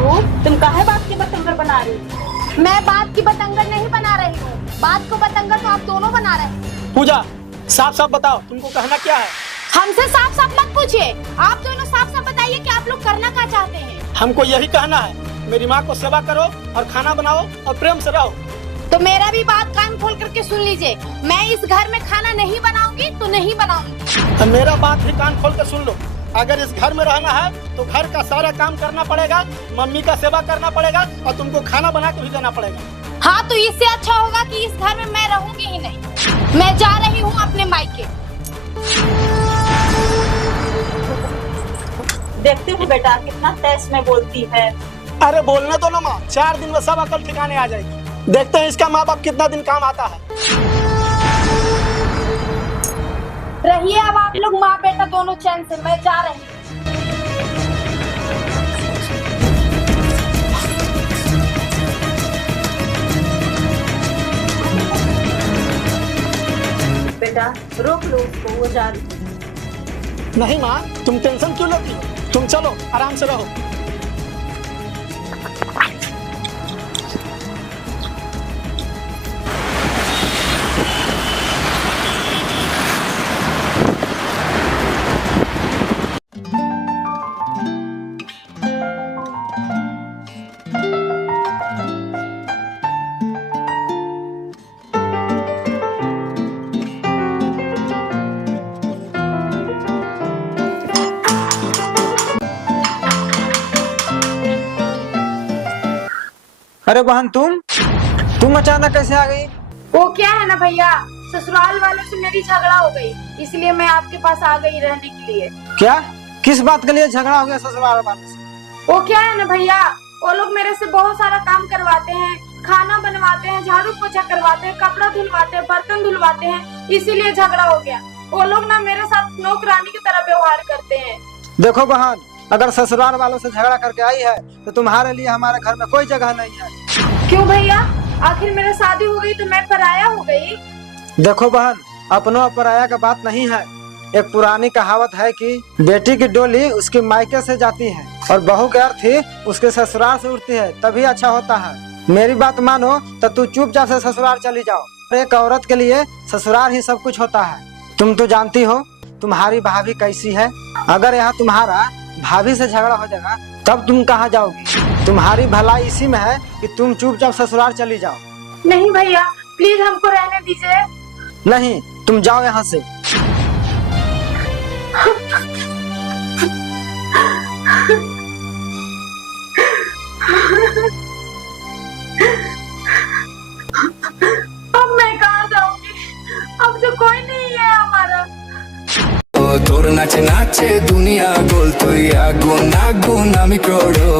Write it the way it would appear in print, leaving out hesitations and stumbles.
बहू, तुम काहे बात की बतंगर बना रही हो? मैं बात की बतंगर नहीं बना रही हूँ, बात को बतंगर तो आप दोनों बना रहे हैं। पूजा, साफ साफ बताओ तुमको कहना क्या है? हमसे साफ साफ मत पूछिए, आप दोनों साफ साफ बताइए कि आप लोग करना क्या चाहते हैं। हमको यही कहना है, मेरी माँ को सेवा करो और खाना बनाओ और प्रेम से रहो। तो मेरा भी बात कान खोल करके सुन लीजिए, मैं इस घर में खाना नहीं बनाऊंगी तो नहीं बनाऊंगी। तो मेरा बात भी कान खोल कर सुन लो, अगर इस घर में रहना है तो घर का सारा काम करना पड़ेगा, मम्मी का सेवा करना पड़ेगा और तुमको खाना बना के भी देना पड़ेगा। हाँ, तो इससे अच्छा होगा कि इस घर में मैं रहूंगी ही नहीं, मैं जा रही हूँ अपने मायके। देखते हो बेटा कितना तेज में बोलती है। अरे बोलने दो ना माँ, 4 दिन में सब अकल ठिकाने आ जाएगी। देखते हैं इसका माँ बाप कितना दिन काम आता है। रहिए अब आप लोग माँ बेटा दोनों चैन से, मैं जा रही हूँ। बेटा रोक लो उसको, वो जा रही है। नहीं माँ, तुम टेंशन क्यों लेती हो? तुम चलो आराम से रहो। अरे बहन, तुम अचानक कैसे आ गई? वो क्या है ना भैया, ससुराल वालों से मेरी झगड़ा हो गई, इसलिए मैं आपके पास आ गई रहने के लिए। क्या? किस बात के लिए झगड़ा हो गया ससुराल वालों से? वो क्या है ना भैया, वो लोग मेरे से बहुत सारा काम करवाते हैं, खाना बनवाते हैं, झाड़ू पोछा करवाते हैं, कपड़ा धुलवाते हैं, बर्तन धुलवाते हैं, इसीलिए झगड़ा हो गया। वो लोग ना मेरे साथ नौकरानी की तरह व्यवहार करते हैं। देखो बहन, अगर ससुराल वालों से झगड़ा करके आई है तो तुम्हारे लिए हमारे घर में कोई जगह नहीं है। क्यों भैया, आखिर मेरी शादी हो गई तो मैं पराया हो गई? देखो बहन, अपनों और पराया का बात नहीं है। एक पुरानी कहावत है कि बेटी की डोली उसके मायके से जाती है और बहू की अर्थी उसके ससुराल से उठती है, तभी अच्छा होता है। मेरी बात मानो तो तू चुपचाप से ससुराल चली जाओ। एक औरत के लिए ससुराल ही सब कुछ होता है। तुम तो जानती हो तुम्हारी भाभी कैसी है। अगर यहाँ तुम्हारा भाभी से झगड़ा हो जाएगा तब तुम कहाँ जाओगी? तुम्हारी भलाई इसी में है कि तुम चुपचाप ससुराल चली जाओ। नहीं भैया, प्लीज हमको रहने दीजिए। नहीं, तुम जाओ यहाँ से। अब मैं कहाँ जाऊंगी? अब तो कोई नहीं है हमारा। তোর নাচে নাচে দুনিয়া গোল, তুই আগুন আগুন আমি করো।